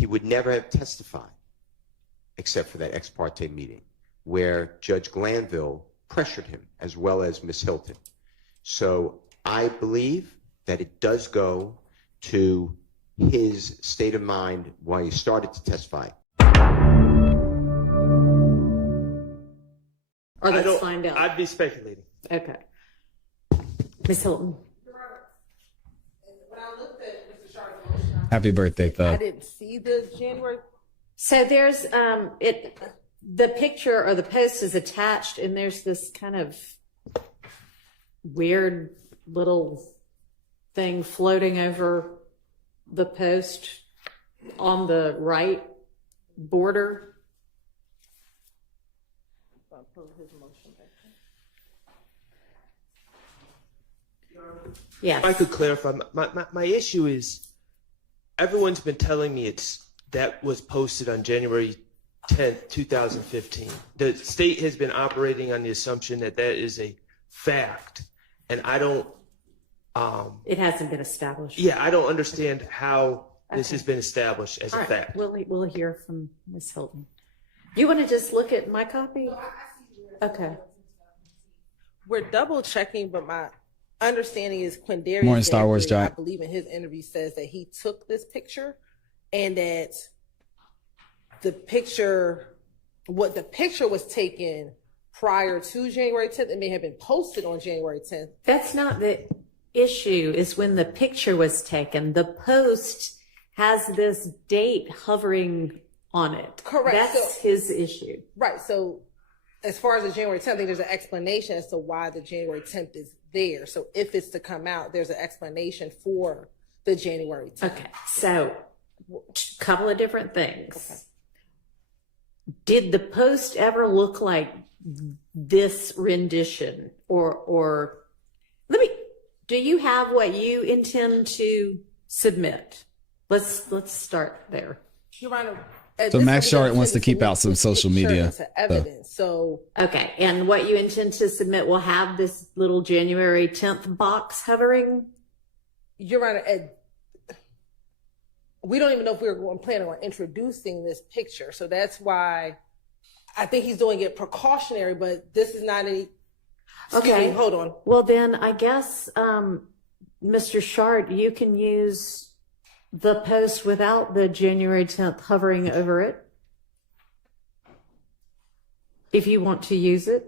he would never have testified except for that ex parte meeting where Judge Glanville pressured him as well as Ms. Hilton. So I believe that it does go to his state of mind while he started to testify. Or let's find out. I'd be speculating. Okay. Ms. Hilton. When I looked at Mr. Sharp's motion, Happy birthday, though. I didn't see the January. So there's the picture or the post is attached, and there's this kind of weird little thing floating over the post on the right border. Yeah. If I could clarify, my issue is everyone's been telling me that was posted on January 10th, 2015. The state has been operating on the assumption that that is a fact, and I don't. It hasn't been established. Yeah, I don't understand how this has been established as a fact. We'll hear from Ms. Hilton. You want to just look at my copy? Okay. We're double checking, but my understanding is Quindarius, Morning, Star Wars Giant. I believe in his interview says that he took this picture and that the picture was taken prior to January 10th. It may have been posted on January 10th. That's not the issue, is when the picture was taken. The post has this date hovering on it. Correct. That's his issue. Right. So as far as the January 10th, I think there's an explanation as to why the January 10th is there. So if it's to come out, there's an explanation for the January 10th. Okay. So a couple of different things. Okay. Did the post ever look like this rendition or do you have what you intend to submit? Let's start there. Your Honor, so Max Short wants to keep out some social media evidence. So okay, and what you intend to submit will have this little January 10th box hovering? Your Honor, we don't even know if we're planning on introducing this picture. So that's why I think he's doing it precautionary, but this is not any. Okay, hold on. Well, then I guess, Mr. Shart, you can use the post without the January 10th hovering over it, if you want to use it.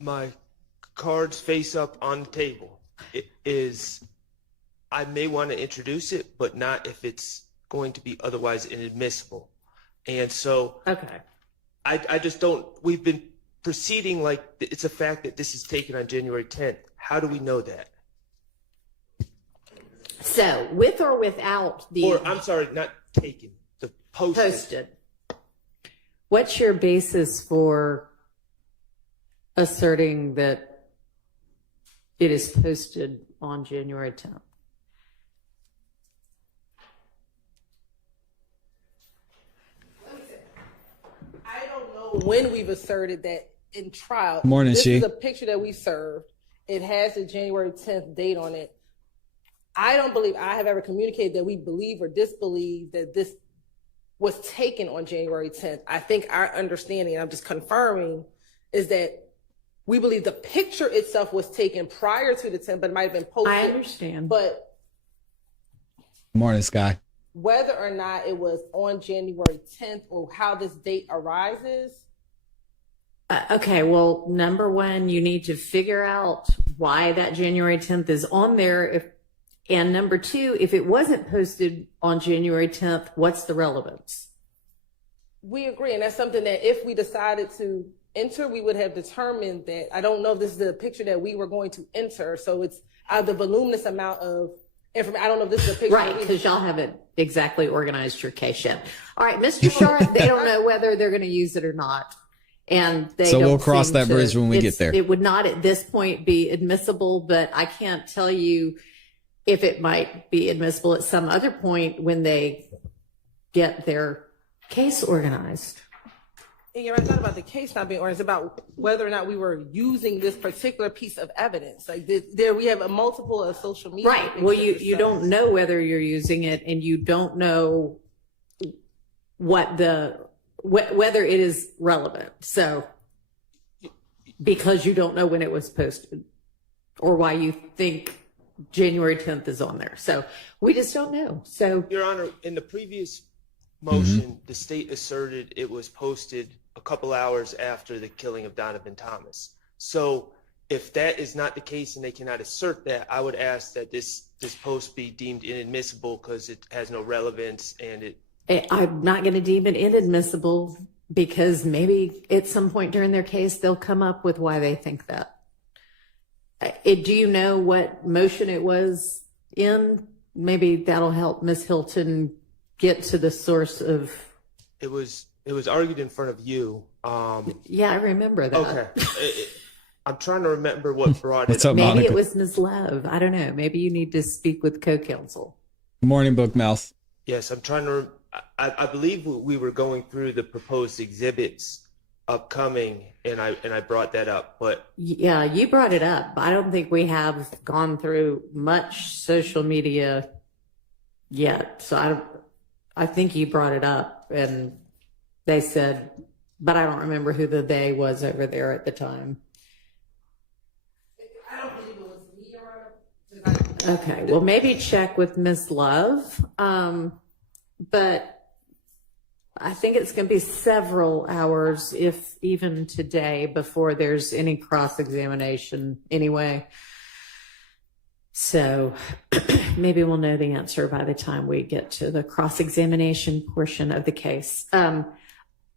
My cards face up on the table. It is, I may want to introduce it, but not if it's going to be otherwise inadmissible. And so okay, I just don't, we've been proceeding like it's a fact that this is taken on January 10th. How do we know that? So with or without the... Or, I'm sorry, not taken, the posted. What's your basis for asserting that it is posted on January 10th? I don't know when we've asserted that in trial. Morning, this She. is a picture that we served. It has the January 10th date on it. I don't believe I have ever communicated that we believe or disbelieve that this was taken on January 10th. I think our understanding, and I'm just confirming, is that we believe the picture itself was taken prior to the 10th, but it might have been posted. I understand. But Morning, Sky. whether or not it was on January 10th or how this date arises. Okay, well, number one, you need to figure out why that January 10th is on there. And number two, if it wasn't posted on January 10th, what's the relevance? We agree, and that's something that if we decided to enter, we would have determined that. I don't know if this is the picture that we were going to enter, so it's the voluminous amount of information. I don't know if this is a picture. Right, because y'all haven't exactly organized your case yet. All right, Mr. Sharp, they don't know whether they're going to use it or not. And they So don't we'll cross seem that bridge when we get there. It would not at this point be admissible, but I can't tell you if it might be admissible at some other point when they get their case organized. And you're right, it's not about the case not being ordered. It's about whether or not we were using this particular piece of evidence. Like there, we have a multiple of social media. Right. Well, you don't know whether you're using it, and you don't know whether it is relevant. So, because you don't know when it was posted, or why you think January 10th is on there. So we just don't know. So, Your Honor, in the previous motion, the state asserted it was posted a couple hours after the killing of Donovan Thomas. So if that is not the case and they cannot assert that, I would ask that this post be deemed inadmissible because it has no relevance, and I'm not going to deem it inadmissible because maybe at some point during their case they'll come up with why they think that. Do you know what motion it was in? Maybe that'll help Ms. Hilton get to the source of. It was argued in front of you. Yeah, I remember that. Okay. I'm trying to remember what brought it up. Maybe Monica? it was Ms. Love. I don't know. Maybe you need to speak with co-counsel. Good morning, Book Mouse. Yes, I'm trying to. I believe we were going through the proposed exhibits upcoming, and I brought that up. But yeah, you brought it up. I don't think we have gone through much social media yet. So I think you brought it up, and they said, but I don't remember who the they was over there at the time. I don't believe it was me or. Okay, well, maybe check with Ms. Love. But I think it's going to be several hours, if even today, before there's any cross-examination anyway. So maybe we'll know the answer by the time we get to the cross-examination portion of the case.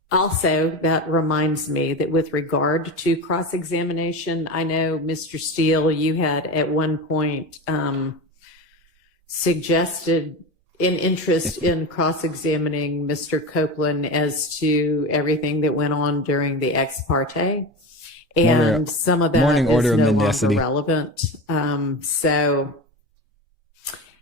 Also, that reminds me that with regard to cross-examination, I know, Mr. Steele, you had at one point suggested an interest in cross-examining Mr. Copeland as to everything that went on during the ex parte. And some of that is no longer relevant. So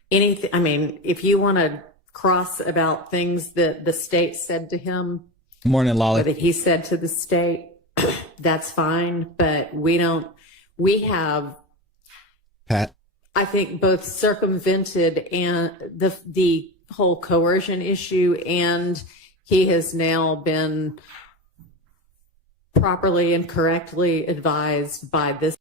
anything, I mean, if you want to cross about things that the state said to him, Morning, Lolly. or that he said to the state, that's fine. But we have, Pat. I think, both circumvented and the whole coercion issue, and he has now been properly and correctly advised by this.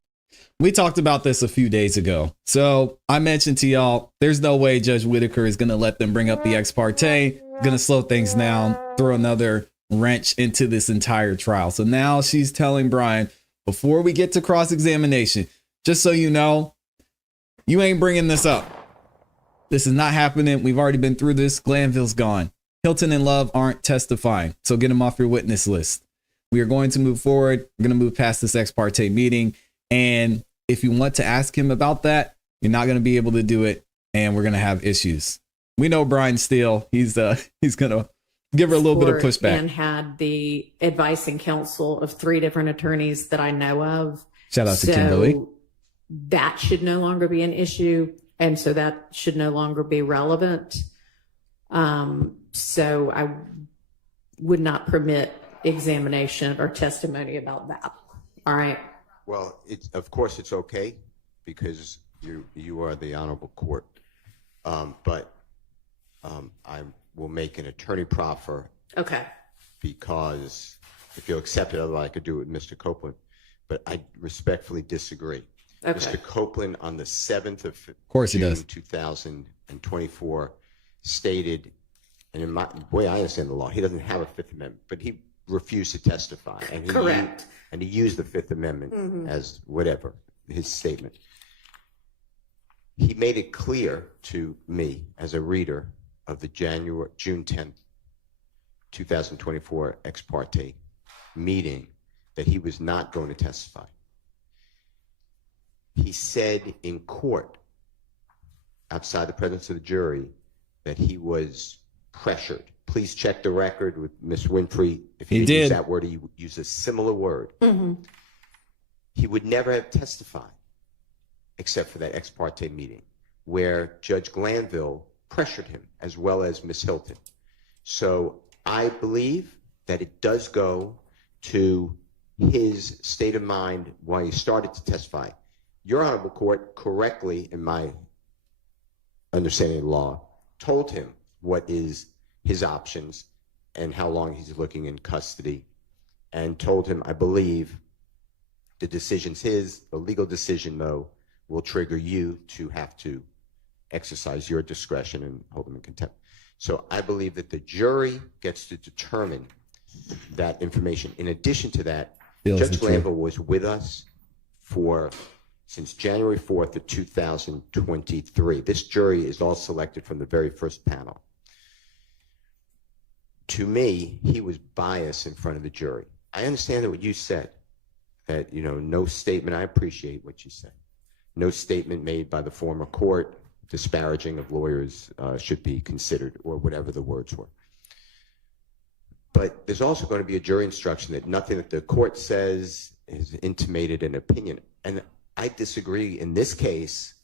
We talked about this a few days ago. So I mentioned to y'all, there's no way Judge Whitaker is going to let them bring up the ex parte, going to slow things down, throw another wrench into this entire trial. So now she's telling Brian, before we get to cross-examination, just so you know, you ain't bringing this up. This is not happening. We've already been through this. Glanville's gone. Hilton and Love aren't testifying. So get them off your witness list. We are going to move forward. We're going to move past this ex parte meeting. And if you want to ask him about that, you're not going to be able to do it. And we're going to have issues. We know Brian Steele. He's going to give her a little bit of pushback. And had the advice and counsel of 3 different attorneys that I know of. Shout out to Kimberly. That should no longer be an issue, and so that should no longer be relevant. So I would not permit examination or testimony about that. All right. Well, of course it's okay because you are the honorable court, but I will make an attorney proffer. Okay. Because if you'll accept it, otherwise I could do it with Mr. Copeland. But I respectfully disagree. Okay. Mr. Copeland, on the 7th of June 2024, stated, and in my way I understand the law, he doesn't have a Fifth Amendment, but he refused to testify. And correct. And he used the Fifth Amendment as whatever, his statement. He made it clear to me as a reader of the June 10th, 2024 ex parte meeting that he was not going to testify. He said in court, outside the presence of the jury, that he was pressured. Please check the record with Ms. Winfrey. If he didn't use that word, he used a similar word. He would never have testified except for that ex parte meeting where Judge Glanville pressured him, as well as Ms. Hilton. So I believe that it does go to his state of mind while he started to testify. Your Honorable Court, correctly, in my understanding of law, told him what is his options and how long he's looking in custody, and told him, I believe, the decision's his. The legal decision, though, will trigger you to have to exercise your discretion and hold him in contempt. So I believe that the jury gets to determine that information. In addition to that, Judge Glanville was with us since January 4th of 2023. This jury is all selected from the very first panel. To me, he was biased in front of the jury. I understand that what you said, that, no statement, I appreciate what you said. No statement made by the former court disparaging of lawyers should be considered, or whatever the words were. But there's also going to be a jury instruction that nothing that the court says is intimated an opinion. And I disagree in this case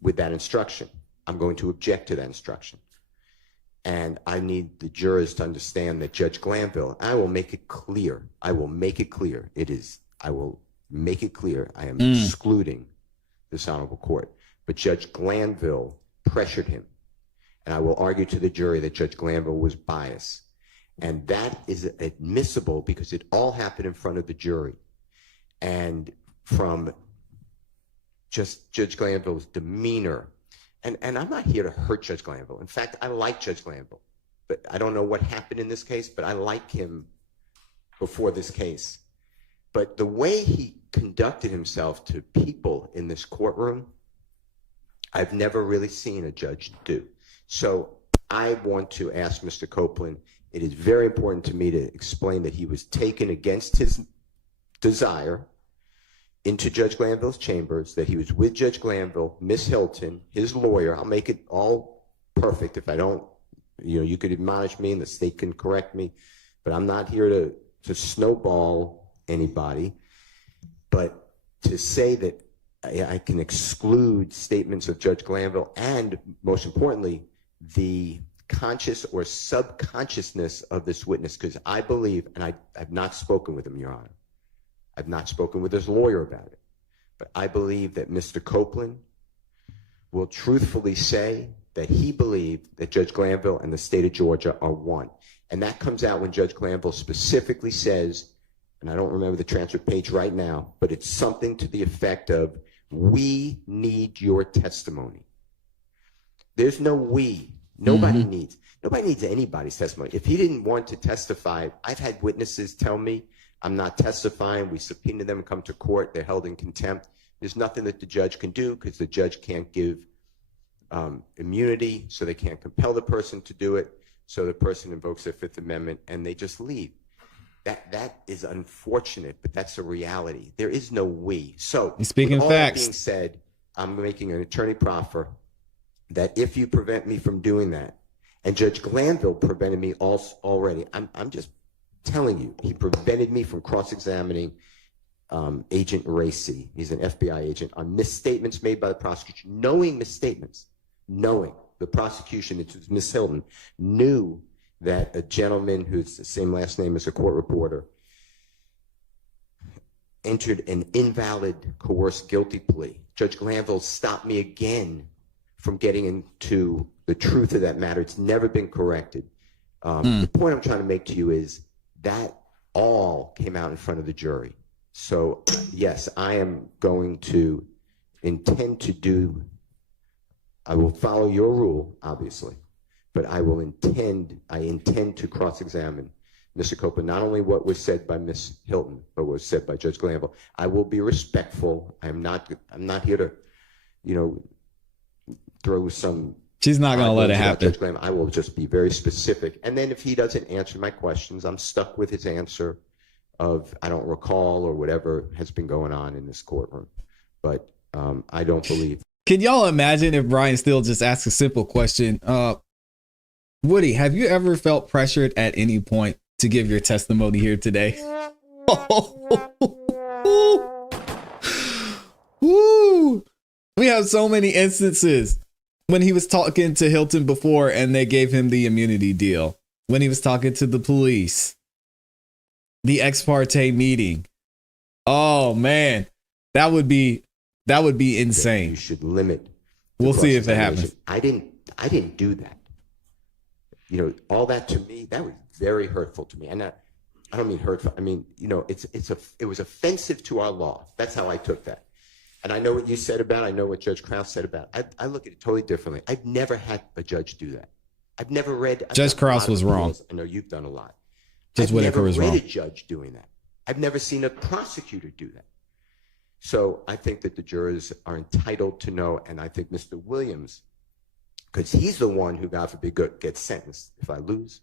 with that instruction. I'm going to object to that instruction. And I need the jurors to understand that Judge Glanville, I will make it clear. I will make it clear. I will make it clear. I am excluding this honorable court. But Judge Glanville pressured him. And I will argue to the jury that Judge Glanville was biased. And that is admissible because it all happened in front of the jury. And from just Judge Glanville's demeanor, and I'm not here to hurt Judge Glanville. In fact, I like Judge Glanville. But I don't know what happened in this case, but I like him before this case. But the way he conducted himself to people in this courtroom, I've never really seen a judge do. So I want to ask Mr. Copeland, it is very important to me to explain that he was taken against his desire into Judge Glanville's chambers, that he was with Judge Glanville, Miss Hilton, his lawyer. I'll make it all perfect. If I don't, you could admonish me and the state can correct me, but I'm not here to snowball anybody. But to say that I can exclude statements of Judge Glanville and, most importantly, the conscious or subconsciousness of this witness, because I believe, and I've not spoken with him, Your Honor. I've not spoken with his lawyer about it. But I believe that Mr. Copeland will truthfully say that he believed that Judge Glanville and the state of Georgia are one. And that comes out when Judge Glanville specifically says, and I don't remember the transcript page right now, but it's something to the effect of, we need your testimony. There's no we. Nobody needs anybody's testimony. If he didn't want to testify, I've had witnesses tell me, I'm not testifying. We subpoena them and come to court. They're held in contempt. There's nothing that the judge can do because the judge can't give immunity, so they can't compel the person to do it. So the person invokes their Fifth Amendment and they just leave. That is unfortunate, but that's a reality. There is no we. So speaking with all facts. that being said, I'm making an attorney proffer that if you prevent me from doing that, and Judge Glanville prevented me already, I'm just telling you, he prevented me from cross-examining Agent Racy. He's an FBI agent on misstatements made by the prosecution, knowing misstatements, knowing the prosecution, it's Miss Hilton, knew that a gentleman who's the same last name as a court reporter entered an invalid coerced guilty plea. Judge Glanville stopped me again from getting into the truth of that matter. It's never been corrected. The point I'm trying to make to you is that all came out in front of the jury. So yes, I am going to intend to do, I will follow your rule, obviously, but I intend to cross-examine Mr. Copeland, not only what was said by Miss Hilton, but what was said by Judge Glanville. I will be respectful. I'm not here to, throw some. She's not going to let it happen. Judge Glanville. I will just be very specific. And then if he doesn't answer my questions, I'm stuck with his answer of, I don't recall, or whatever has been going on in this courtroom. But I don't believe. Can y'all imagine if Brian Steele just asked a simple question? Woody, have you ever felt pressured at any point to give your testimony here today? Woo! We have so many instances. When he was talking to Hilton before and they gave him the immunity deal. When he was talking to the police. the ex parte meeting. Oh man, that would be insane. You should limit. We'll see if it happens. I didn't do that. You know, all that to me, that was very hurtful to me. And I don't mean hurtful. I mean, you know, it was offensive to our law. That's how I took that. And I know what you said about it. I know what Judge Krause said about it. I look at it totally differently. I've never had a judge do that. I've never read. Judge Krause was wrong. I know you've done a lot. Judge Whitaker was wrong. I've never read a judge doing that. I've never seen a prosecutor do that. So I think that the jurors are entitled to know, and I think Mr. Williams, because he's the one who, God forbid, gets sentenced if I lose,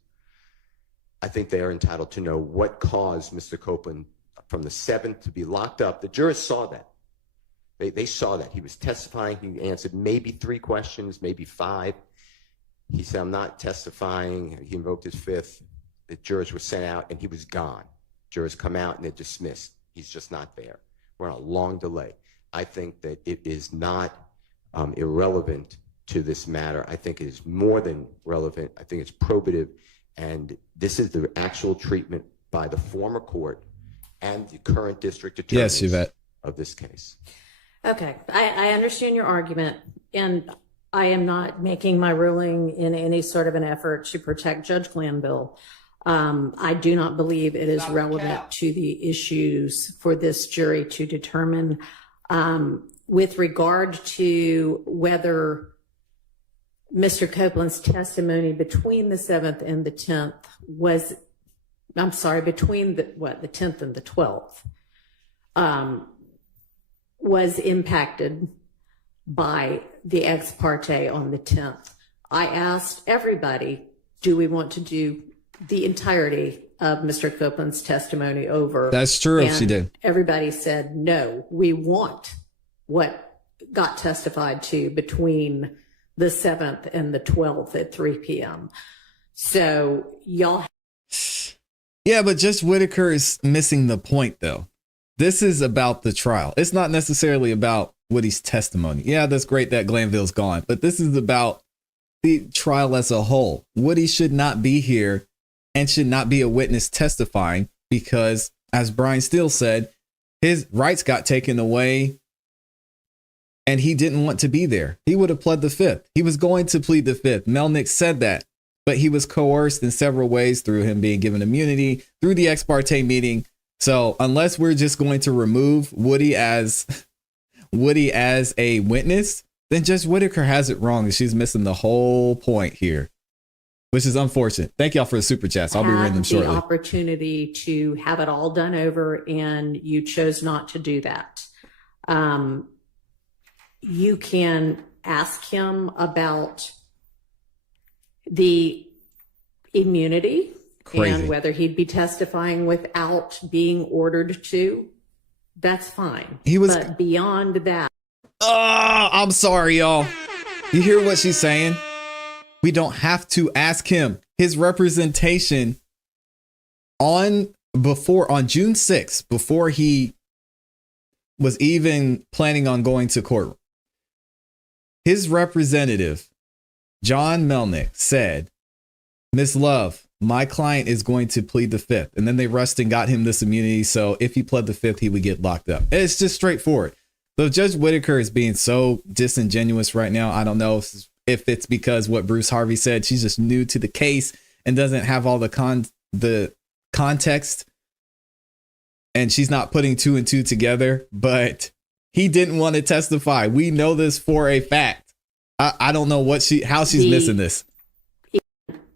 I think they are entitled to know what caused Mr. Copeland from the 7th to be locked up. The jurors saw that. They saw that. He was testifying. He answered maybe 3 questions, maybe 5. He said, I'm not testifying. He invoked his 5th. The jurors were sent out, and he was gone. Jurors come out, and they're dismissed. He's just not there. We're on a long delay. I think that it is not irrelevant to this matter. I think it is more than relevant. I think it's probative. And this is the actual treatment by the former court and the current district attorneys of this case. Okay, I understand your argument, and I am not making my ruling in any sort of an effort to protect Judge Glanville. I do not believe it is relevant to the issues for this jury to determine. With regard to whether Mr. Copeland's testimony between the 7th and the 10th was, I'm sorry, between the 10th and the 12th, was impacted by the ex parte on the 10th. I asked everybody, do we want to do the entirety of Mr. Copeland's testimony over? That's true. And she did. Everybody said, no, we want what got testified to between the 7th and the 12th at 3 p.m. So y'all. Yeah, but Judge Whitaker is missing the point, though. This is about the trial. It's not necessarily about Woody's testimony. Yeah, that's great that Glanville's gone, but this is about the trial as a whole. Woody should not be here and should not be a witness testifying because, as Brian Steele said, his rights got taken away and he didn't want to be there. He would have pled the 5th. He was going to plead the 5th. Melnick said that, but he was coerced in several ways through him being given immunity, through the ex parte meeting. So unless we're just going to remove Woody as a witness, then Judge Whitaker has it wrong and she's missing the whole point here, which is unfortunate. Thank y'all for the super chats. I'll be reading them shortly. The opportunity to have it all done over, and you chose not to do that. You can ask him about the immunity. Crazy. And whether he'd be testifying without being ordered to, that's fine. But beyond that. Oh, I'm sorry, y'all. You hear what she's saying? We don't have to ask him. His representation on June 6th, before he was even planning on going to court, his representative, John Melnick, said, Miss Love, my client is going to plead the 5th. And then they rushed and got him this immunity. So if he pled the 5th, he would get locked up. It's just straightforward. So Judge Whitaker is being so disingenuous right now. I don't know if it's because what Bruce Harvey said, she's just new to the case and doesn't have all the context. And she's not putting 2 and 2 together, but he didn't want to testify. We know this for a fact. I don't know how she's missing this.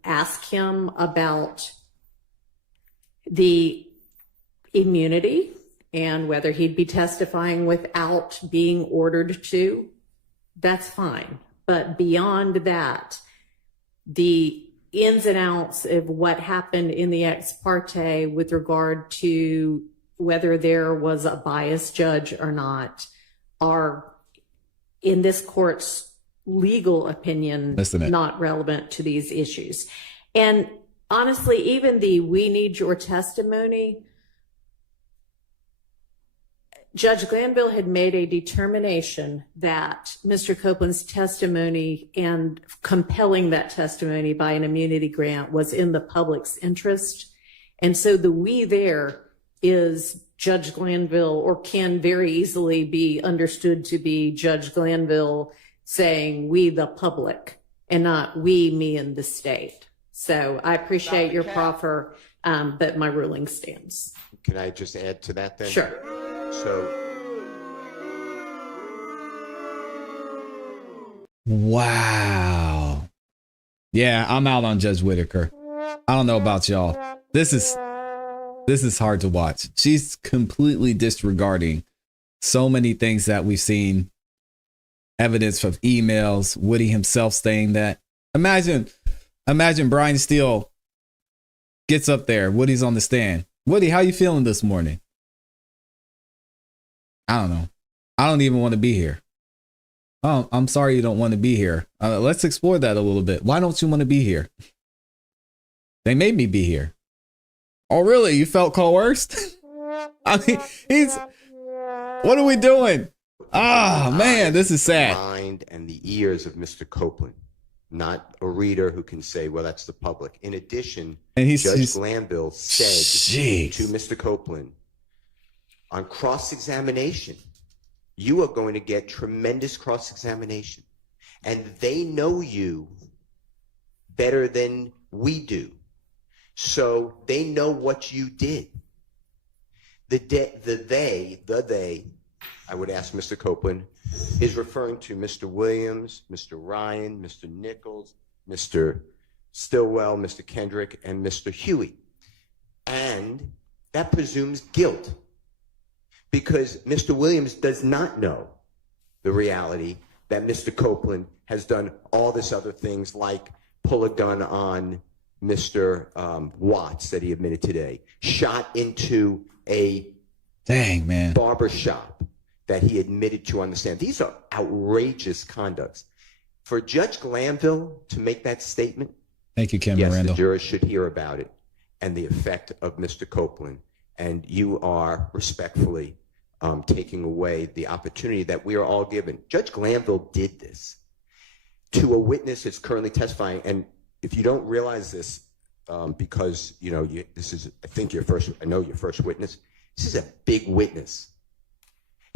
Ask him about the immunity and whether he'd be testifying without being ordered to, that's fine. But beyond that, the ins and outs of what happened in the ex parte with regard to whether there was a biased judge or not are, in this court's legal opinion, not relevant to these issues. And honestly, even we need your testimony, Judge Glanville had made a determination that Mr. Copeland's testimony and compelling that testimony by an immunity grant was in the public's interest. And so the we there is Judge Glanville, or can very easily be understood to be Judge Glanville saying we the public, and not we, me, and the state. So I appreciate your proffer, but my ruling stands. Can I just add to that then? Sure. So, Wow. Yeah, I'm out on Judge Whitaker. I don't know about y'all. This is hard to watch. She's completely disregarding so many things that we've seen. Evidence of emails, Woody himself saying that. Imagine Brian Steele gets up there. Woody's on the stand. Woody, how you feeling this morning? I don't know. I don't even want to be here. Oh, I'm sorry you don't want to be here. Let's explore that a little bit. Why don't you want to be here? They made me be here. Oh, really? You felt coerced? I mean, what are we doing? Ah, man, this is sad. The mind and the ears of Mr. Copeland, not a reader who can say, well, that's the public. In addition, And Judge Glanville said Jeez. to Mr. Copeland, on cross-examination, you are going to get tremendous cross-examination. And they know you better than we do. So they know what you did. The they, I would ask Mr. Copeland, is referring to Mr. Williams, Mr. Ryan, Mr. Nichols, Mr. Stillwell, Mr. Kendrick, and Mr. Huey. And that presumes guilt, because Mr. Williams does not know the reality that Mr. Copeland has done all this other things, like pull a gun on Mr. Watts that he admitted today, shot into a barber shop that he admitted to on the stand. These are outrageous conducts. For Judge Glanville to make that statement, Thank you, Kim yes, Randall. the jurors should hear about it and the effect of Mr. Copeland. And you are respectfully taking away the opportunity that we are all given. Judge Glanville did this to a witness that's currently testifying. And if you don't realize this, because this is, I think your first witness. This is a big witness.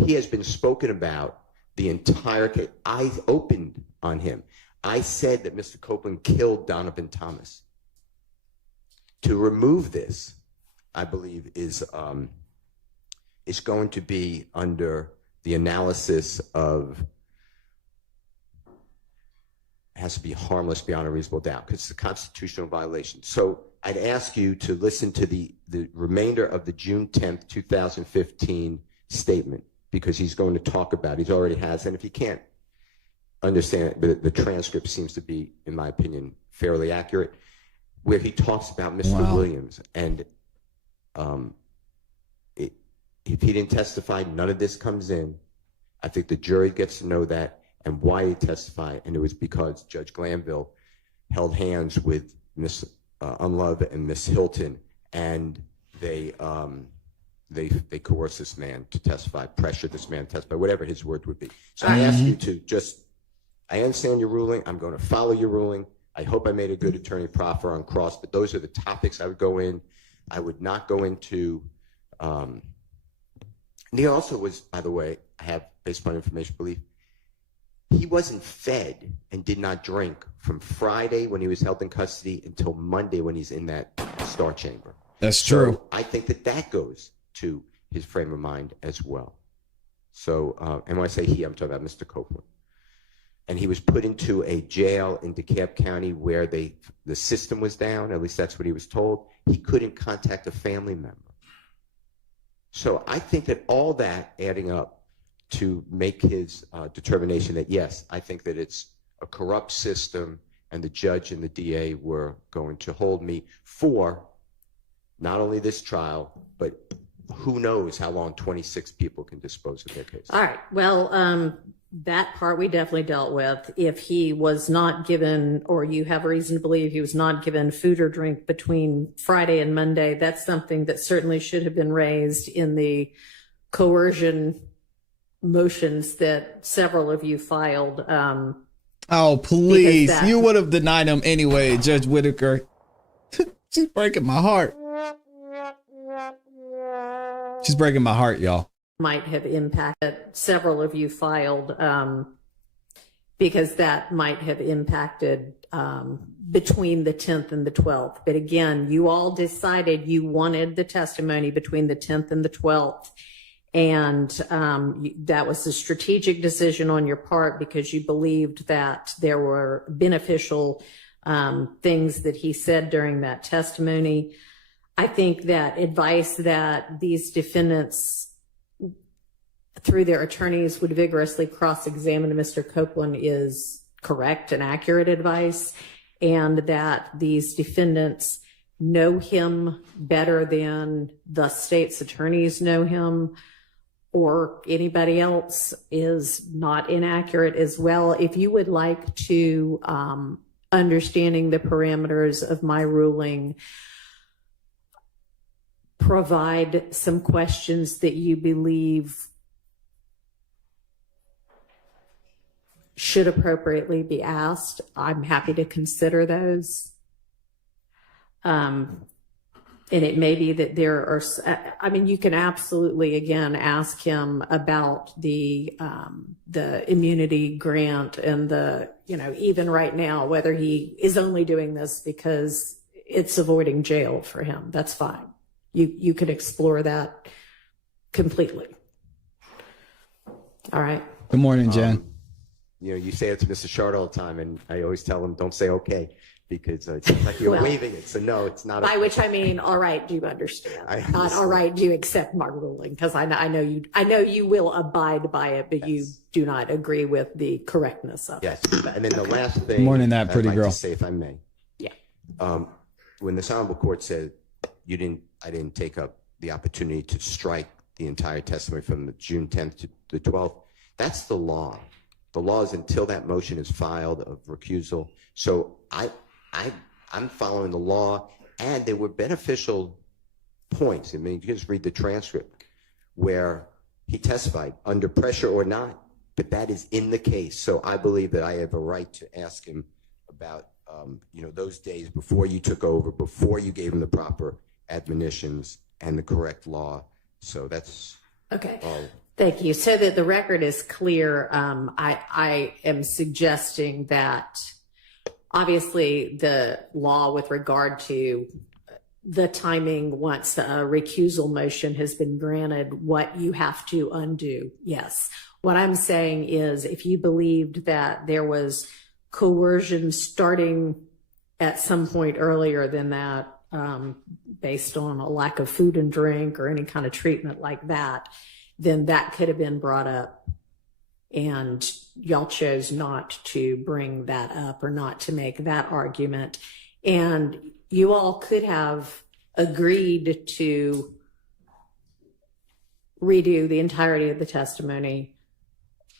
He has been spoken about the entire case. I opened on him. I said that Mr. Copeland killed Donovan Thomas. To remove this, I believe, is going to be under the analysis of, has to be harmless beyond a reasonable doubt, because it's a constitutional violation. So I'd ask you to listen to the remainder of the June 10th, 2015 statement, because he's going to talk about, he already has, and if you can't understand it, the transcript seems to be, in my opinion, fairly accurate, where he talks about Mr. Williams. And if he didn't testify, none of this comes in. I think the jury gets to know that and why he testified, and it was because Judge Glanville held hands with Miss Unlove and Miss Hilton, and they coerced this man to testify, pressured this man to testify, whatever his words would be. So I ask you to just, I understand your ruling. I'm going to follow your ruling. I hope I made a good attorney proffer on cross, but those are the topics I would go in. I would not go into, and he also was, by the way, I have, based upon information belief, he wasn't fed and did not drink from Friday when he was held in custody until Monday when he's in that star chamber. That's true. So I think that goes to his frame of mind as well. So, and when I say he, I'm talking about Mr. Copeland. And he was put into a jail in DeKalb County where the system was down, at least that's what he was told. He couldn't contact a family member. So I think that all that adding up to make his determination that, yes, I think that it's a corrupt system and the judge and the DA were going to hold me for not only this trial, but who knows how long 26 people can dispose of their case. All right. Well, that part we definitely dealt with. If he was not given, or you have reason to believe he was not given food or drink between Friday and Monday, that's something that certainly should have been raised in the coercion motions that several of you filed. Oh, please. You would have denied him anyway, Judge Whitaker. She's breaking my heart. She's breaking my heart, y'all. Might have impacted, several of you filed, because that might have impacted between the 10th and the 12th. But again, you all decided you wanted the testimony between the 10th and the 12th. And that was a strategic decision on your part because you believed that there were beneficial things that he said during that testimony. I think that advice that these defendants, through their attorneys, would vigorously cross-examine Mr. Copeland is correct and accurate advice, and that these defendants know him better than the state's attorneys know him or anybody else is not inaccurate as well. If you would like to, understanding the parameters of my ruling, provide some questions that you believe should appropriately be asked, I'm happy to consider those. And it may be that there are, I mean, you can absolutely, again, ask him about the immunity grant and the, you know, even right now, whether he is only doing this because it's avoiding jail for him. That's fine. You could explore that completely. All right. Good morning, Jen. You know, you say it to Mr. Shard all the time, and I always tell him, don't say okay, because it seems like you're Well, waving it. So no, it's not. By which I mean, all right, do you understand? Not all right, do you accept my ruling? Because I know you will abide by it, but you do not agree with the correctness of Yes. it. And then the last thing. Good morning, that I'd pretty like girl. to say, if I may. Yeah. When this honorable court said I didn't take up the opportunity to strike the entire testimony from the June 10th to the 12th, that's the law. The law is until that motion is filed of recusal. So I'm following the law, and there were beneficial points. I mean, you can just read the transcript where he testified under pressure or not, but that is in the case. So I believe that I have a right to ask him about, those days before you took over, before you gave him the proper admonitions and the correct law. So that's Okay. all. Thank you. So that the record is clear, I am suggesting that obviously the law with regard to the timing once a recusal motion has been granted, what you have to undo. Yes. What I'm saying is if you believed that there was coercion starting at some point earlier than that, based on a lack of food and drink or any kind of treatment like that, then that could have been brought up, and y'all chose not to bring that up or not to make that argument. And you all could have agreed to redo the entirety of the testimony,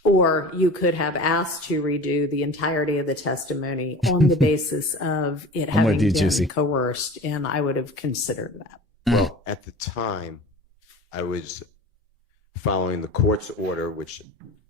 or you could have asked to redo the entirety of the testimony on the basis of it I'm with having you, been Juicy. coerced, and I would have considered that. Well, at the time, I was following the court's order, which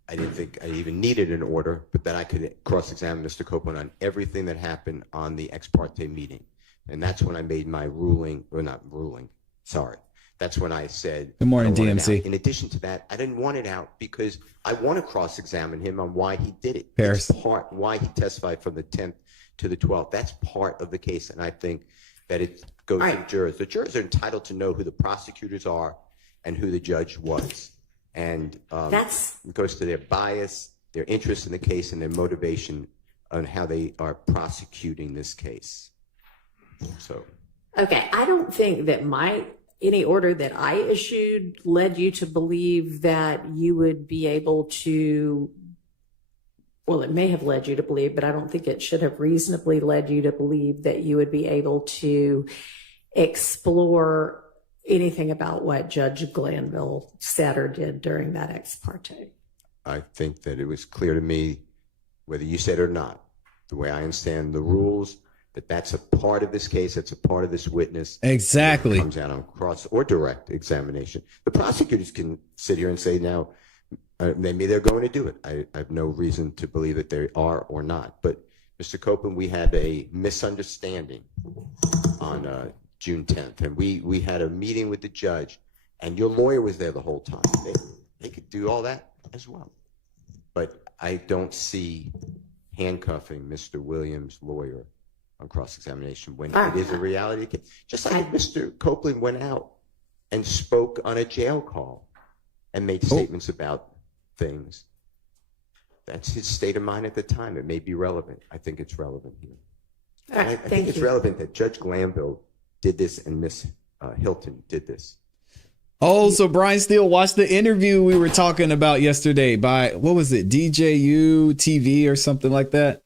I didn't think I even needed an order, but that I could cross-examine Mr. Copeland on everything that happened on the ex parte meeting. And that's when I made my ruling, or not ruling, sorry. That's when I said, Good morning, I want it DMC. out. In addition to that, I didn't want it out because I want to cross-examine him on why he did it. Paris. It's part, why he testified from the 10th to the 12th. That's part of the case, and I think that it goes to the jurors. The jurors are entitled to know who the prosecutors are and who the judge was. And it goes to their bias, their interest in the case, and their motivation on how they are prosecuting this case. So, Okay, I don't think that any order that I issued led you to believe that you would be able to, well, it may have led you to believe, but I don't think it should have reasonably led you to believe that you would be able to explore anything about what Judge Glanville said or did during that ex parte. I think that it was clear to me, whether you said it or not, the way I understand the rules, that's a part of this case, that's a part of this witness. Exactly. It comes out on cross or direct examination. The prosecutors can sit here and say now, maybe they're going to do it. I have no reason to believe that they are or not. But Mr. Copeland, we had a misunderstanding on June 10th, and we had a meeting with the judge, and your lawyer was there the whole time. They could do all that as well. But I don't see handcuffing Mr. Williams' lawyer on cross-examination when it is a reality case. Just like if Mr. Copeland went out and spoke on a jail call and made statements about things. That's his state of mind at the time. It may be relevant. I think it's relevant here. All right, I think it's relevant that Judge Glanville did this and Miss Hilton did this. Oh, so Brian Steele watched the interview we were talking about yesterday by, what was it, DJU TV or something like that?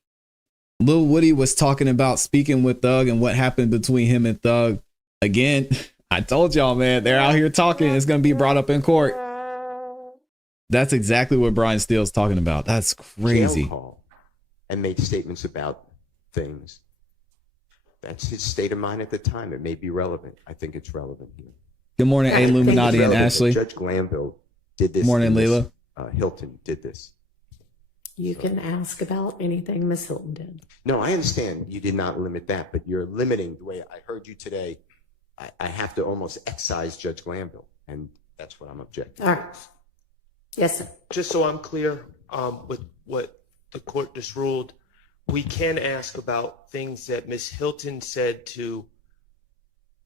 Lil Woody was talking about speaking with Thug and what happened between him and Thug. Again, I told y'all, man, they're out here talking. It's going to be brought up in court. That's exactly what Brian Steele's talking about. That's crazy. Jail call and made statements about things. That's his state of mind at the time. It may be relevant. I think it's relevant here. Good morning, Illuminati and Ashley. Judge Glanville did this. Morning, Leila. Hilton did this. You can ask about anything Miss Hilton did. No, I understand you did not limit that, but you're limiting the way I heard you today. I have to almost excise Judge Glanville, and that's what I'm objecting. All right. Yes, sir. Just so I'm clear with what the court just ruled, we can ask about things that Ms. Hilton said to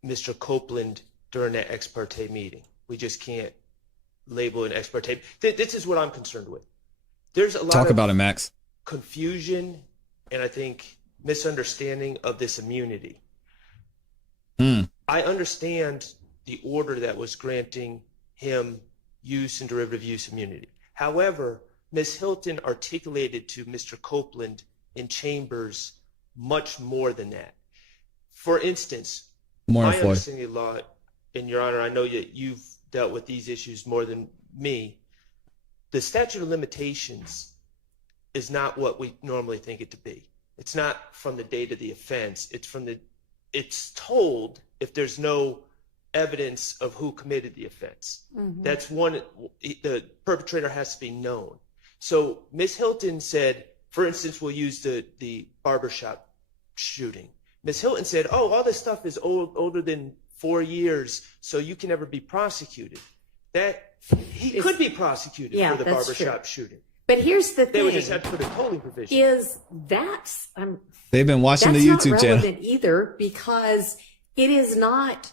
Mr. Copeland during that ex parte meeting. We just can't label an ex parte. This is what I'm concerned with. There's a lot of confusion and I think misunderstanding of this immunity. I understand the order that was granting him use and derivative use immunity. However, Ms. Hilton articulated to Mr. Copeland in chambers much more than that. For instance, my understanding of law, and Your Honor, I know that you've dealt with these issues more than me. The statute of limitations is not what we normally think it to be. It's not from the date of the offense. It's told if there's no evidence of who committed the offense. That's one, the perpetrator has to be known. So Ms. Hilton said, for instance, we'll use the barbershop shooting. Ms. Hilton said, oh, all this stuff is older than 4 years, so you can never be prosecuted. He could be prosecuted for the barbershop shooting. But here's the thing. They would just have to put a tolling provision. They've been watching the YouTube channel. That's not relevant either, because it is not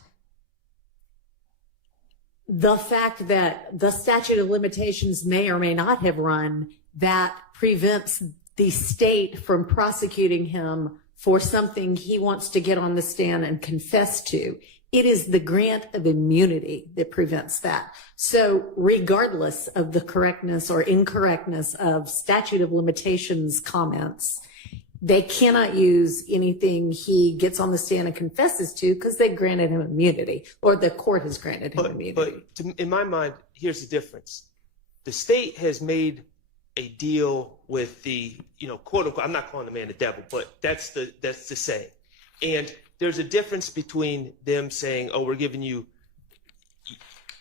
the fact that the statute of limitations may or may not have run that prevents the state from prosecuting him for something he wants to get on the stand and confess to. It is the grant of immunity that prevents that. So regardless of the correctness or incorrectness of statute of limitations comments, they cannot use anything he gets on the stand and confesses to because they granted him immunity, or the court has granted him immunity. But in my mind, here's the difference. The state has made a deal with the, quote unquote, I'm not calling the man the devil, but that's the saying. And there's a difference between them saying, oh, we're giving you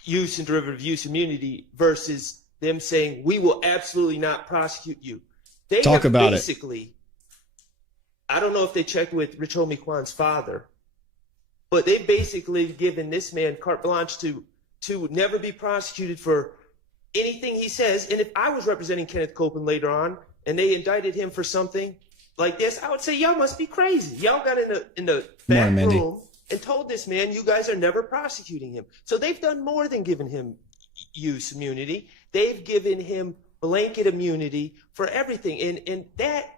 use and derivative use immunity versus them saying, we will absolutely not prosecute you. They Talk have about basically, I don't know if they checked with Rich Homie Kwan's father, but they've basically given this man carte blanche to never be prosecuted for anything he says. And if I was representing Kenneth Copeland later on and they indicted him for something like this, I would say, y'all must be crazy. Y'all got in the back room and told this man, you guys are never prosecuting him. So they've done more than giving him use immunity. They've given him blanket immunity for everything. And that,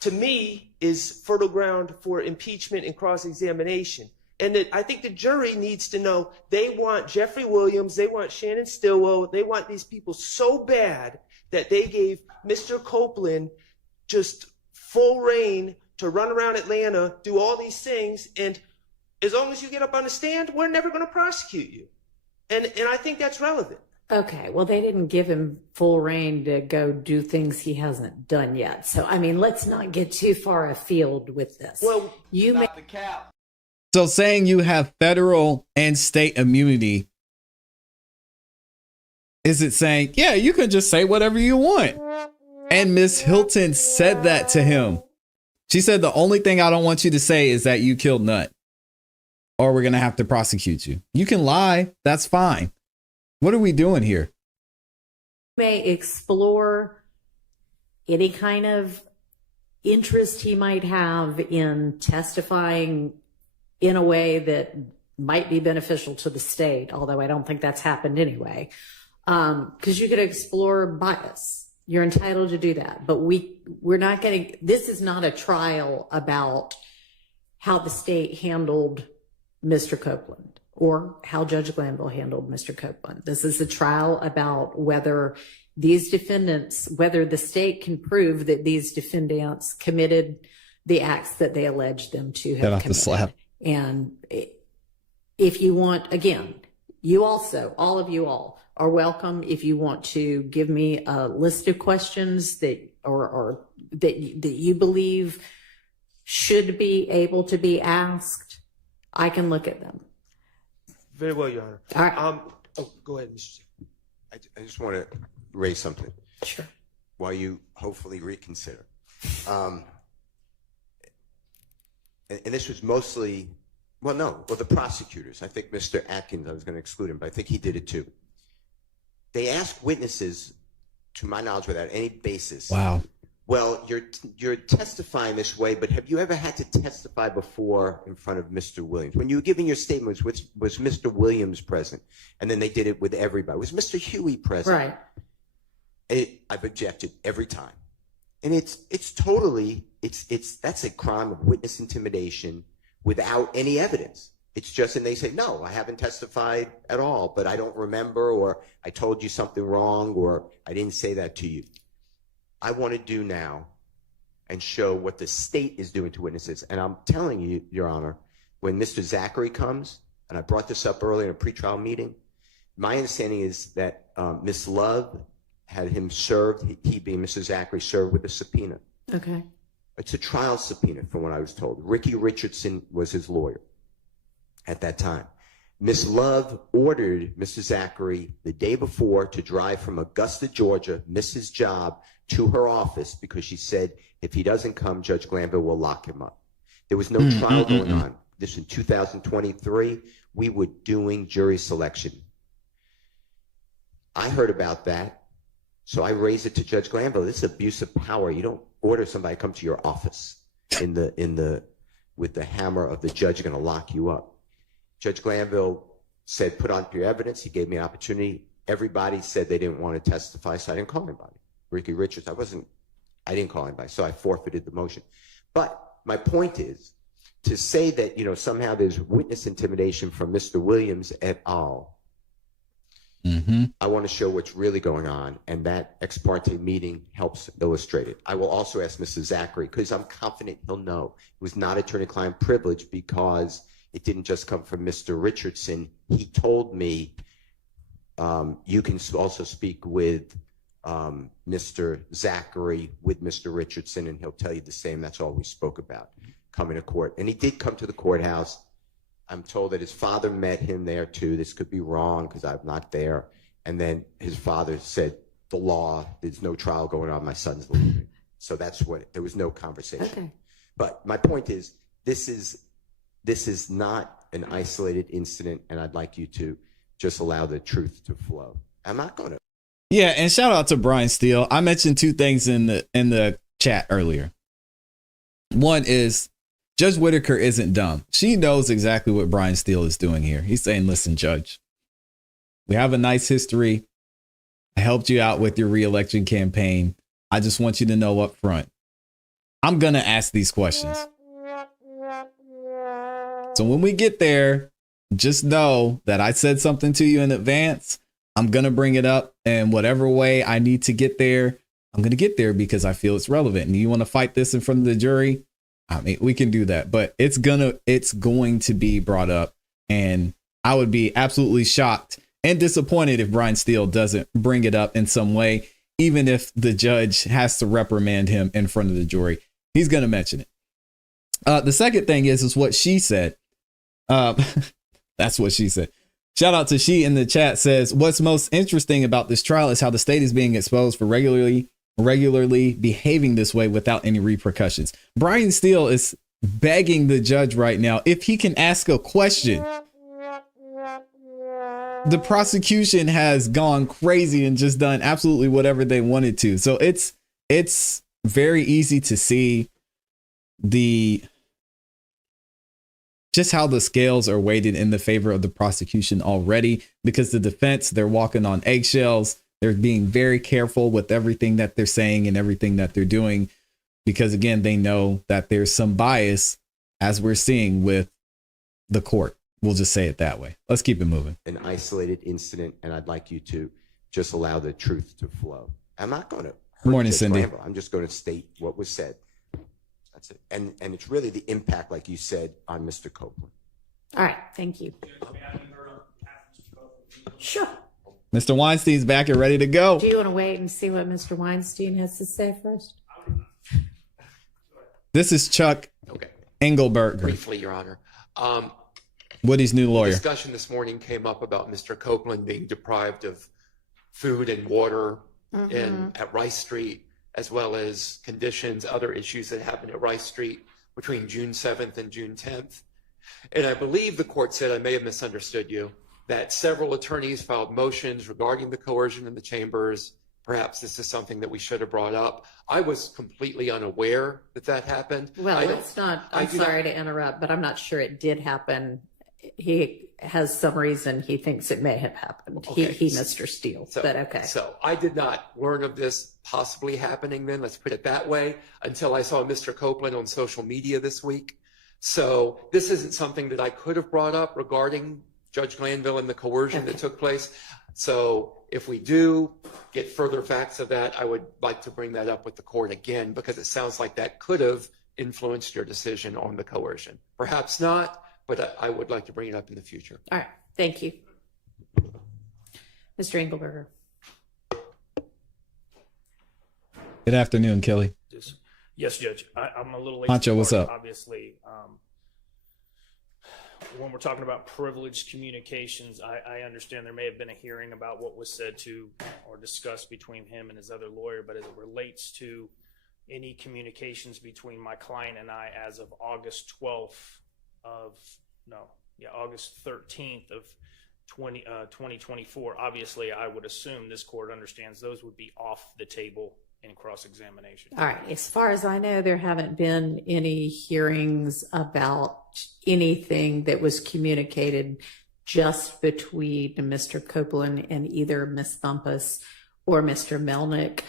to me, is fertile ground for impeachment and cross-examination. And I think the jury needs to know they want Jeffrey Williams, they want Shannon Stillwell, they want these people so bad that they gave Mr. Copeland just full reign to run around Atlanta, do all these things, and as long as you get up on the stand, we're never going to prosecute you. And I think that's relevant. Okay, well, they didn't give him full reign to go do things he hasn't done yet. So, I mean, let's not get too far afield with this. Well, you may. So saying you have federal and state immunity, is it saying, yeah, you can just say whatever you want? And Miss Hilton said that to him. She said, the only thing I don't want you to say is that you killed Nut, or we're going to have to prosecute you. You can lie. That's fine. What are we doing here? May explore any kind of interest he might have in testifying in a way that might be beneficial to the state, although I don't think that's happened anyway. Because you could explore bias. You're entitled to do that. But we're not getting, this is not a trial about how the state handled Mr. Copeland or how Judge Glanville handled Mr. Copeland. This is a trial about whether these defendants, whether the state can prove that these defendants committed the acts that they allege them to have committed. And if you want, again, you also, all of you all are welcome. If you want to give me a list of questions that, or that you believe should be able to be asked, I can look at them. Very well, Your Honor. All right. Go ahead, Mr. I just want to raise something. Sure. While you hopefully reconsider. And this was mostly, the prosecutors. I think Mr. Atkins, I was going to exclude him, but I think he did it too. They asked witnesses, to my knowledge, without any basis. Wow. Well, you're testifying this way, but have you ever had to testify before in front of Mr. Williams? When you were giving your statements, was Mr. Williams present? And then they did it with everybody. Was Mr. Huey present? Right. I've objected every time. And it's totally, that's a crime of witness intimidation without any evidence. It's just, and they say, no, I haven't testified at all, but I don't remember, or I told you something wrong, or I didn't say that to you. I want to do now and show what the state is doing to witnesses. And I'm telling you, Your Honor, when Mr. Zachary comes, and I brought this up earlier in a pretrial meeting, my understanding is that Ms. Love had him served, he being Mr. Zachary, served with a subpoena. Okay. It's a trial subpoena from what I was told. Ricky Richardson was his lawyer at that time. Ms. Love ordered Mr. Zachary the day before to drive from Augusta, Georgia, miss his job, to her office because she said if he doesn't come, Judge Glanville will lock him up. There was no trial going on. This in 2023. We were doing jury selection. I heard about that, so I raised it to Judge Glanville. This is abuse of power. You don't order somebody to come to your office with the hammer of the judge going to lock you up. Judge Glanville said, put on your evidence. He gave me an opportunity. Everybody said they didn't want to testify, so I didn't call anybody. Ricky Richards, I didn't call anybody, so I forfeited the motion. But my point is to say that, somehow there's witness intimidation from Mr. Williams et al. I want to show what's really going on, and that ex parte meeting helps illustrate it. I will also ask Mr. Zachary, because I'm confident he'll know. It was not attorney-client privilege because it didn't just come from Mr. Richardson. He told me you can also speak with Mr. Zachary with Mr. Richardson, and he'll tell you the same. That's all we spoke about, coming to court. And he did come to the courthouse. I'm told that his father met him there too. This could be wrong because I'm not there. And then his father said, the law, there's no trial going on. My son's leaving. So there was no conversation. Okay. But my point is, this is not an isolated incident, and I'd like you to just allow the truth to flow. I'm not going to. Yeah, and shout out to Brian Steele. I mentioned two things in the chat earlier. One is Judge Whitaker isn't dumb. She knows exactly what Brian Steele is doing here. He's saying, listen, Judge, we have a nice history. I helped you out with your reelection campaign. I just want you to know up front, I'm going to ask these questions. So when we get there, just know that I said something to you in advance. I'm going to bring it up, and whatever way I need to get there, I'm going to get there because I feel it's relevant. And you want to fight this in front of the jury? I mean, we can do that, but it's going to be brought up. And I would be absolutely shocked and disappointed if Brian Steele doesn't bring it up in some way, even if the judge has to reprimand him in front of the jury. He's going to mention it. The second thing is what she said. That's what she said. Shout out to she in the chat says, what's most interesting about this trial is how the state is being exposed for regularly behaving this way without any repercussions. Brian Steele is begging the judge right now if he can ask a question. the prosecution has gone crazy and just done absolutely whatever they wanted to. So it's very easy to see just how the scales are weighted in the favor of the prosecution already, because the defense, they're walking on eggshells. They're being very careful with everything that they're saying and everything that they're doing, because again, they know that there's some bias, as we're seeing with the court. We'll just say it that way. Let's keep it moving. An isolated incident, and I'd like you to just allow the truth to flow. I'm not going to hurt Morning, Judge Cindy. Glanville. I'm just going to state what was said. That's it. And it's really the impact, like you said, on Mr. Copeland. All right, thank you. Sure. Mr. Weinstein's back and ready to go. Do you want to wait and see what Mr. Weinstein has to say first? This is Chuck Okay. Engelberger, Briefly, Your Honor. Woody's new lawyer. Discussion this morning came up about Mr. Copeland being deprived of food and water at Rice Street, as well as conditions, other issues that happened at Rice Street between June 7th and June 10th. And I believe the court said, I may have misunderstood you, that several attorneys filed motions regarding the coercion in the chambers. Perhaps this is something that we should have brought up. I was completely unaware that that happened. Well, it's not, I'm sorry to interrupt, but I'm not sure it did happen. He has some reason he thinks it may have happened. Okay. He Mr. Steele, but okay. So I did not learn of this possibly happening then, let's put it that way, until I saw Mr. Copeland on social media this week. So this isn't something that I could have brought up regarding Judge Glanville and the coercion that took place. So if we do get further facts of that, I would like to bring that up with the court again, because it sounds like that could have influenced your decision on the coercion. Perhaps not, but I would like to bring it up in the future. All right, thank you. Mr. Engelberger. Good afternoon, Kelly. Yes, Judge. I'm a little late. Honcho, what's up? Obviously, when we're talking about privileged communications, I understand there may have been a hearing about what was said to or discussed between him and his other lawyer, but as it relates to any communications between my client and I as of August 13th of 2024, obviously I would assume this court understands those would be off the table in cross-examination. All right, as far as I know, there haven't been any hearings about anything that was communicated just between Mr. Copeland and either Ms. Bumpus or Mr. Melnick.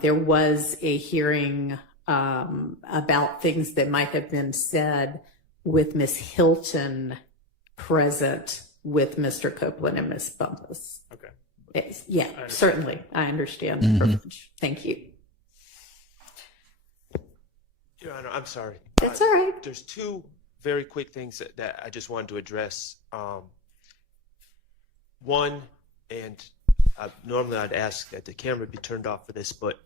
There was a hearing about things that might have been said with Ms. Hilton present with Mr. Copeland and Ms. Bumpus. Okay. Yeah, certainly. I understand the privilege. Thank you. Your Honor, I'm sorry. That's all right. There's two very quick things that I just wanted to address. One, and normally I'd ask that the camera be turned off for this, but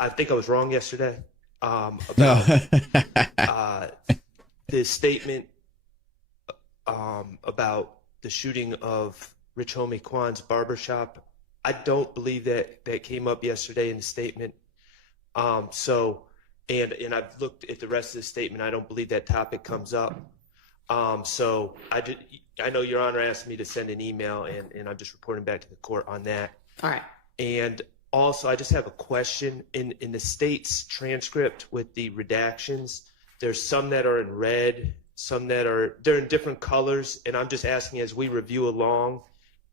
I think I was wrong yesterday about the statement about the shooting of Rich Homie Kwan's barbershop. I don't believe that came up yesterday in the statement. And I've looked at the rest of the statement. I don't believe that topic comes up. So I know Your Honor asked me to send an email, and I'm just reporting back to the court on that. All right. And also, I just have a question. In the state's transcript with the redactions, there's some that are in red, some they're in different colors, and I'm just asking as we review along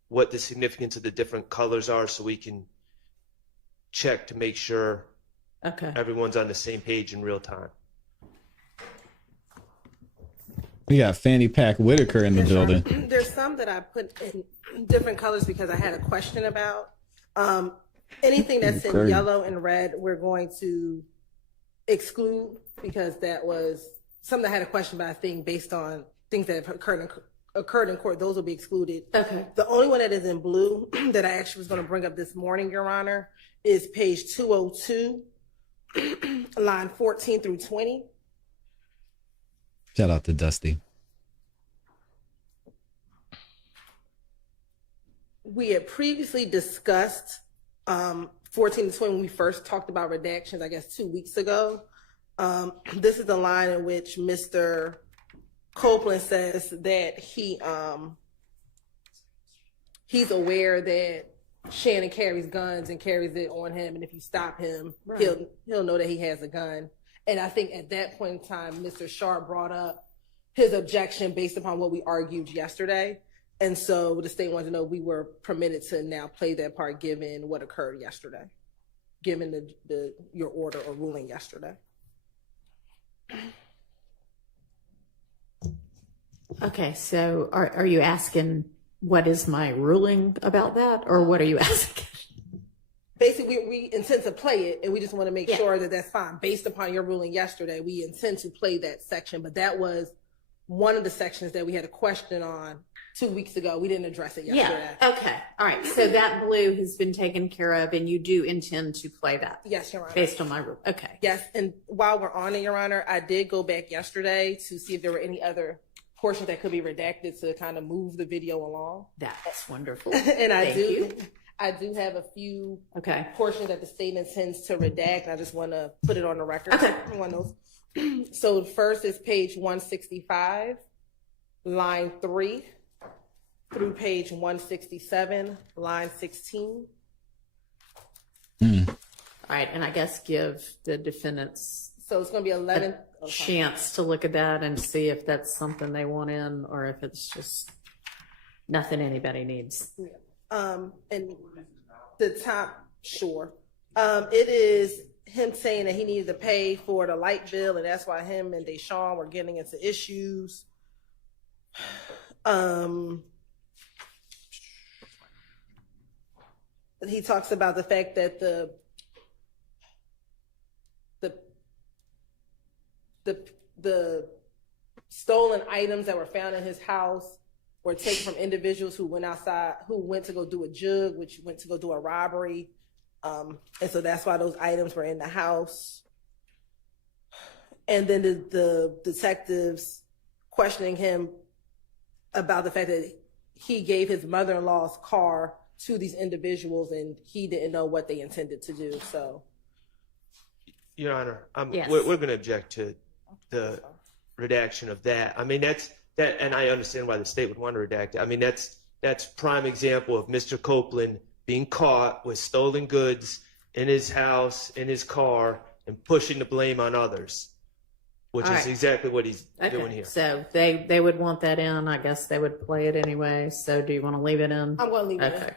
what the significance of the different colors are so we can check to make sure everyone's on the same page in real time. We got Fanny Pack Whitaker in the building. There's some that I put in different colors because I had a question about. Anything that's in yellow and red, we're going to exclude because that was something I had a question about, I think, based on things that have occurred in court. Those will be excluded. Okay. The only one that is in blue that I actually was going to bring up this morning, Your Honor, is page 202, line 14 through 20. Shout out to Dusty. We had previously discussed 14 to 20 when we first talked about redactions, I guess 2 weeks ago. This is the line in which Mr. Copeland says that he he's aware that Shannon carries guns and carries it on him, and if you stop him, he'll know that he has a gun. And I think at that point in time, Mr. Sharp brought up his objection based upon what we argued yesterday. And so the state wanted to know we were permitted to now play that part given what occurred yesterday, given your order or ruling yesterday. Okay, so are you asking what is my ruling about that, or what are you asking? Basically, we intend to play it, and we just want to make sure that that's fine. Based upon your ruling yesterday, we intend to play that section, but that was one of the sections that we had a question on 2 weeks ago. We didn't address it yesterday. Yeah, okay, all right. So that blue has been taken care of, and you do intend to play that? Yes, Your Honor. Based on my rule, okay. Yes, and while we're on it, Your Honor, I did go back yesterday to see if there were any other portions that could be redacted to kind of move the video along. That's wonderful. And Thank you. I do have a few Okay. portions that the state intends to redact. I just want to put it on the record. Okay. One of those. So the first is page 165, line 3, through page 167, line 16. All right, and I guess give the defendants So it's going to be 11. chance to look at that and see if that's something they want in, or if it's just nothing anybody needs. And the top, sure. It is him saying that he needed to pay for the light bill, and that's why him and Deshaun were getting into issues. He talks about the fact that the stolen items that were found in his house were taken from individuals who went outside, who went to go do a jug, which went to go do a robbery. And so that's why those items were in the house. And then the detectives questioning him about the fact that he gave his mother-in-law's car to these individuals and he didn't know what they intended to do. So, Your Honor, Yes. we're going to object to the redaction of that. I mean, that, and I understand why the state would want to redact it. I mean, that's prime example of Mr. Copeland being caught with stolen goods in his house, in his car, and pushing the blame on others, which All is right. exactly what he's doing here. So they would want that in. I guess they would play it anyway. So do you want to leave it in? I'm going to leave it in. Okay.